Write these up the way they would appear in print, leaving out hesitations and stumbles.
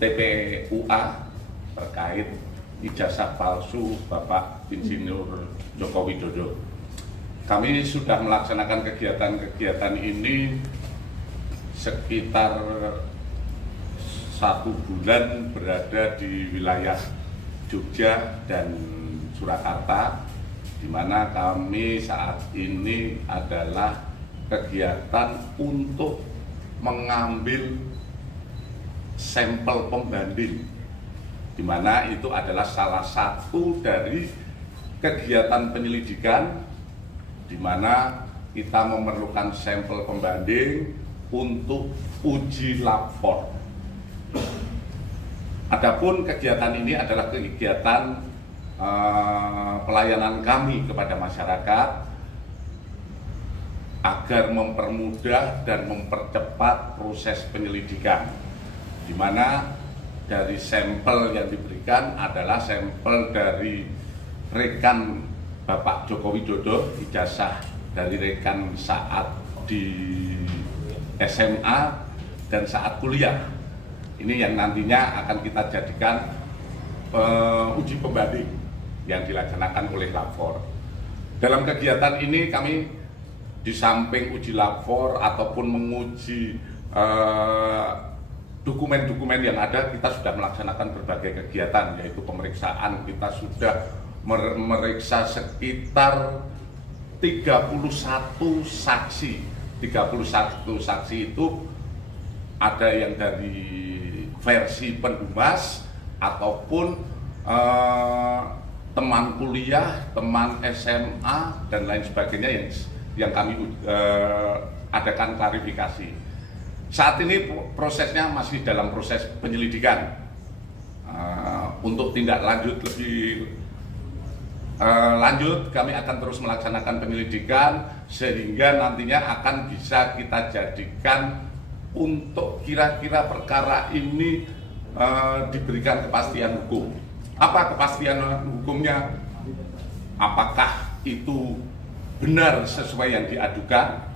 TPUA terkait ijazah palsu Bapak Insinyur Joko Widodo. Kami sudah melaksanakan kegiatan-kegiatan ini sekitar 1 bulan berada di wilayah Jogja dan Surakarta, di mana kami saat ini adalah kegiatan untuk mengambil sampel pembanding, di mana itu adalah salah satu dari kegiatan penyelidikan, di mana kita memerlukan sampel pembanding untuk uji lapor. Adapun kegiatan ini adalah kegiatan pelayanan kami kepada masyarakat agar mempermudah dan mempercepat proses penyelidikan, di mana dari sampel yang diberikan adalah sampel dari rekan Bapak Joko Widodo, ijazah dari rekan saat di SMA dan saat kuliah. Ini yang nantinya akan kita jadikan uji pembanding yang dilaksanakan oleh lapor. Dalam kegiatan ini kami di samping uji lapor ataupun menguji dokumen-dokumen yang ada, kita sudah melaksanakan berbagai kegiatan, yaitu pemeriksaan. Kita sudah memeriksa sekitar 31 saksi. 31 saksi itu ada yang dari versi pendumas ataupun teman kuliah, teman SMA dan lain sebagainya yang kami adakan klarifikasi. Saat ini prosesnya masih dalam proses penyelidikan. Untuk tindak lanjut lebih lanjut, kami akan terus melaksanakan penyelidikan sehingga nantinya akan bisa kita jadikan untuk kira-kira perkara ini diberikan kepastian hukum. Apa kepastian hukumnya? Apakah itu benar sesuai yang diadukan?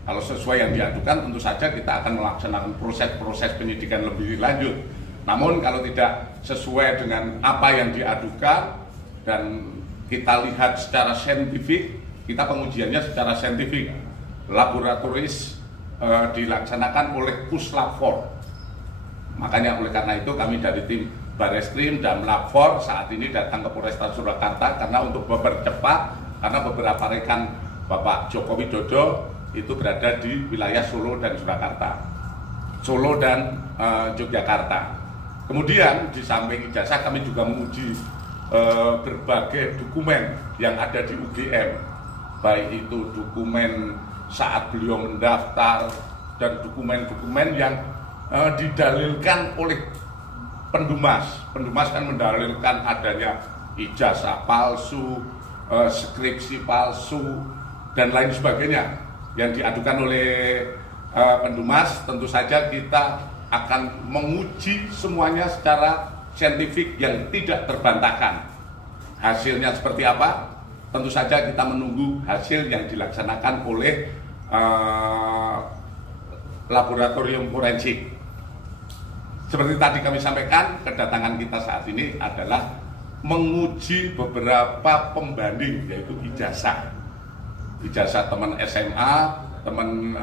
Kalau sesuai yang diadukan, tentu saja kita akan melaksanakan proses penyidikan lebih lanjut. Namun kalau tidak sesuai dengan apa yang diadukan dan kita lihat secara saintifik, kita pengujiannya secara saintifik, laboratoris dilaksanakan oleh Puslapfor. Makanya oleh karena itu kami dari tim Bareskrim dan Lapor saat ini datang ke Polresta Surakarta karena untuk mempercepat, karena beberapa rekan Bapak Joko Widodo itu berada di wilayah Solo dan Surakarta, Solo dan Yogyakarta. Kemudian di samping ijazah kami juga menguji berbagai dokumen yang ada di UGM, baik itu dokumen saat beliau mendaftar dan dokumen-dokumen yang didalilkan oleh pendumas. Pendumas kan mendalilkan adanya ijazah palsu, skripsi palsu dan lain sebagainya yang diadukan oleh pendumas. Tentu saja kita akan menguji semuanya secara saintifik yang tidak terbantahkan. Hasilnya seperti apa? Tentu saja kita menunggu hasil yang dilaksanakan oleh laboratorium forensik. Seperti tadi kami sampaikan, kedatangan kita saat ini adalah menguji beberapa pembanding, yaitu ijazah. Ijazah teman SMA, teman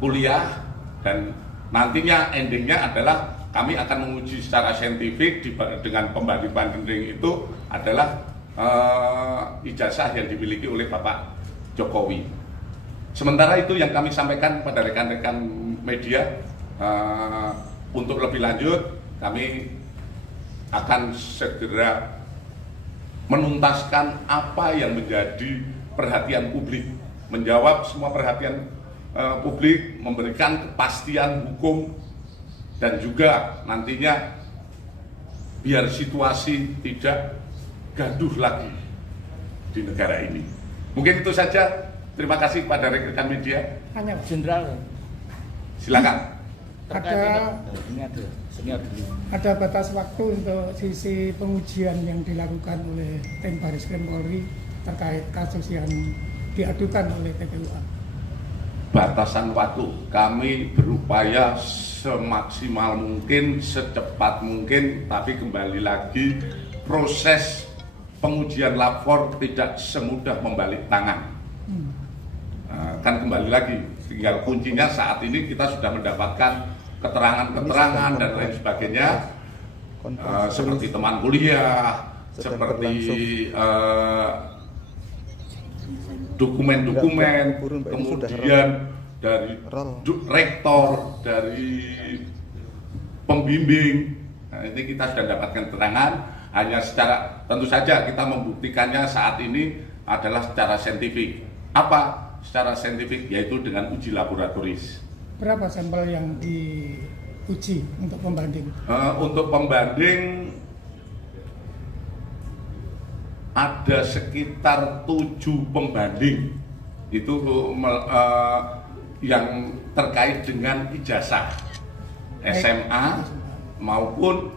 kuliah, dan nantinya endingnya adalah kami akan menguji secara saintifik dengan pembanding-pembanding itu adalah ijazah yang dimiliki oleh Bapak Jokowi. Sementara itu yang kami sampaikan pada rekan-rekan media, untuk lebih lanjut kami akan segera menuntaskan apa yang menjadi perhatian publik, menjawab semua perhatian publik, memberikan kepastian hukum, dan juga nantinya biar situasi tidak gaduh lagi di negara ini. Mungkin itu saja. Terima kasih pada rekan media. Hanya Jenderal. Silakan. Ada batas waktu untuk sisi pengujian yang dilakukan oleh tim Bareskrim Polri terkait kasus yang diadukan oleh TPUA. batasan waktu. Kami berupaya semaksimal mungkin, secepat mungkin, tapi kembali lagi proses pengujian lapor tidak semudah membalik tangan. Kan kembali lagi, tinggal kuncinya saat ini kita sudah mendapatkan keterangan-keterangan dan lain sebagainya, seperti teman kuliah, seperti dokumen-dokumen, kemudian dari rektor, dari pembimbing. Nah, ini kita sudah dapatkan keterangan, hanya secara, tentu saja kita membuktikannya saat ini adalah secara saintifik. Apa secara saintifik? Yaitu dengan uji laboratoris. Berapa sampel yang diuji untuk pembanding? Untuk pembanding ada sekitar 7 pembanding itu yang terkait dengan ijazah SMA maupun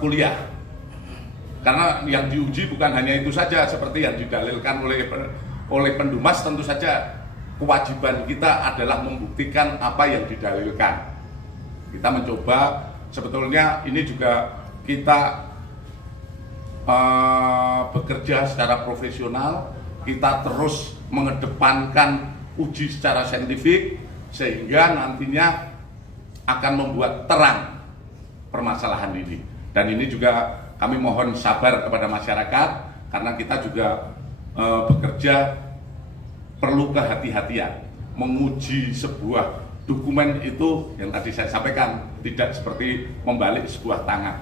kuliah. Karena yang diuji bukan hanya itu saja, seperti yang didalilkan oleh Pendumas, tentu saja kewajiban kita adalah membuktikan apa yang didalilkan. Kita mencoba, sebetulnya ini juga kita bekerja secara profesional, kita terus mengedepankan uji secara saintifik sehingga nantinya akan membuat terang permasalahan ini. Dan ini juga kami mohon sabar kepada masyarakat karena kita juga bekerja perlu kehati-hatian menguji sebuah dokumen itu yang tadi saya sampaikan, tidak seperti membalik sebuah tangan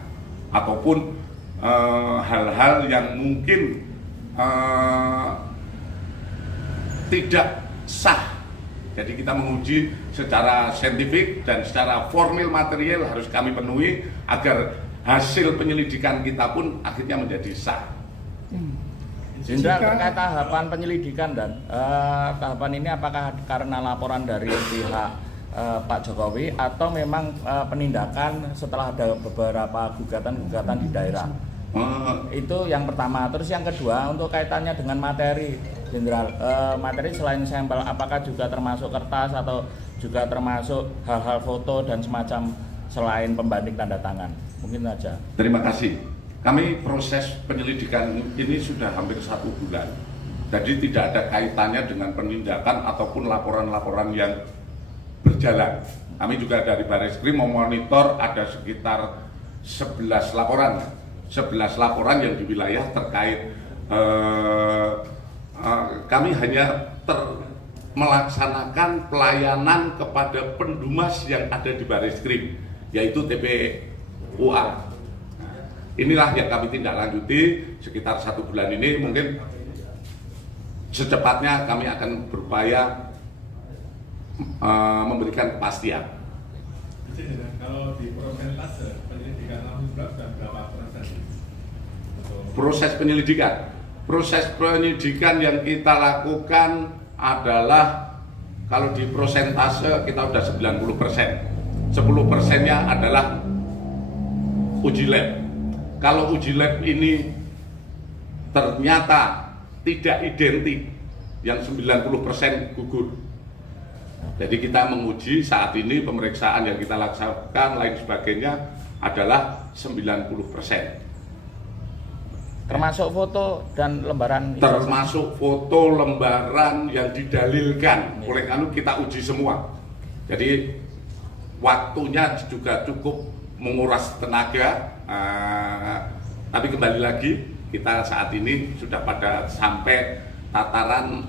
ataupun hal-hal yang mungkin tidak sah. Jadi kita menguji secara saintifik dan secara formil material harus kami penuhi agar hasil penyelidikan kita pun akhirnya menjadi sah. Jenderal, terkait tahapan penyelidikan dan tahapan ini apakah karena laporan dari pihak Pak Jokowi atau memang penindakan setelah ada beberapa gugatan-gugatan di daerah? Itu yang pertama. Terus yang kedua, untuk kaitannya dengan materi, Jenderal, materi selain sampel apakah juga termasuk kertas atau juga termasuk hal-hal foto dan semacam selain pembanding tanda tangan? Mungkin saja. Terima kasih. Kami proses penyelidikan ini sudah hampir 1 bulan. Jadi tidak ada kaitannya dengan penindakan ataupun laporan-laporan yang berjalan. Kami juga dari Barreskrim memonitor ada sekitar 11 laporan. 11 laporan yang di wilayah terkait kami hanya melaksanakan pelayanan kepada Pendumas yang ada di Barreskrim, yaitu TPUA. Inilah yang kami tindak lanjuti sekitar 1 bulan ini. Mungkin secepatnya kami akan berupaya memberikan kepastian. Kalau di persentase penyelidikan sudah berapa persen? Proses penyelidikan yang kita lakukan adalah kalau di persentase kita sudah 90%. 10%-nya adalah uji lab. Kalau uji lab ini ternyata tidak identik, yang 90% gugur. Jadi kita menguji saat ini pemeriksaan yang kita laksanakan lain sebagainya adalah 90%. Termasuk foto dan lembaran? Termasuk foto lembaran yang didalilkan. Oleh karena kita uji semua. Jadi waktunya juga cukup menguras tenaga. Tapi kembali lagi kita saat ini sudah pada sampai tataran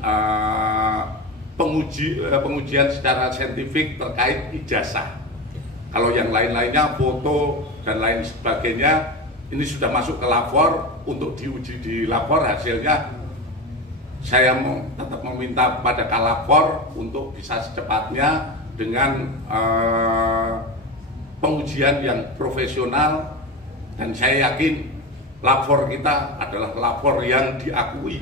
pengujian secara saintifik terkait ijazah. Kalau yang lain-lainnya foto dan lain sebagainya ini sudah masuk ke lapor untuk diuji di lapor. Hasilnya saya tetap meminta kepada Kalapor untuk bisa secepatnya dengan pengujian yang profesional. Dan saya yakin lapor kita adalah lapor yang diakui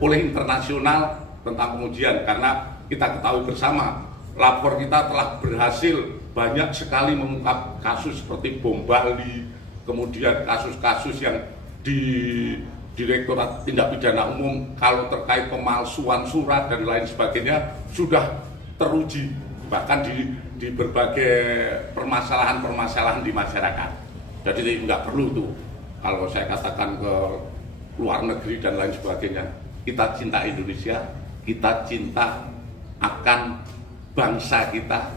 oleh internasional tentang pengujian, karena kita ketahui bersama lapor kita telah berhasil banyak sekali mengungkap kasus seperti bom Bali, kemudian kasus-kasus yang di Direktorat Tindak Pidana Umum kalau terkait pemalsuan surat dan lain sebagainya sudah teruji bahkan di berbagai permasalahan di masyarakat. Jadi nggak perlu tuh kalau saya katakan ke luar negeri dan lain sebagainya. Kita cinta Indonesia, kita cinta akan bangsa kita,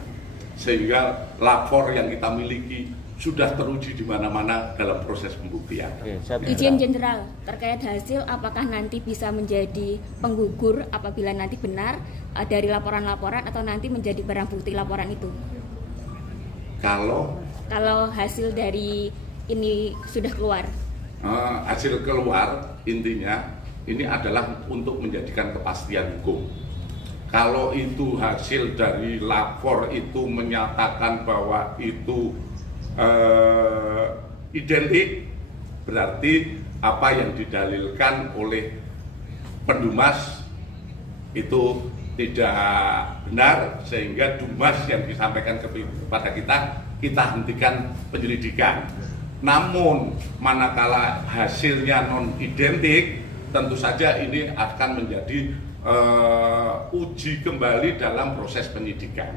sehingga lapor yang kita miliki sudah teruji di mana-mana dalam proses pembuktian. Izin Jenderal, terkait hasil apakah nanti bisa menjadi penggugur apabila nanti benar dari laporan-laporan atau nanti menjadi barang bukti laporan itu? Kalau hasil dari ini sudah keluar? Hasil keluar intinya ini adalah untuk menjadikan kepastian hukum. Kalau itu hasil dari lapor itu menyatakan bahwa itu identik, berarti apa yang didalilkan oleh pendumas itu tidak benar, sehingga dumas yang disampaikan kepada kita hentikan penyelidikan. Namun manakala hasilnya non identik, tentu saja ini akan menjadi uji kembali dalam proses penyidikan.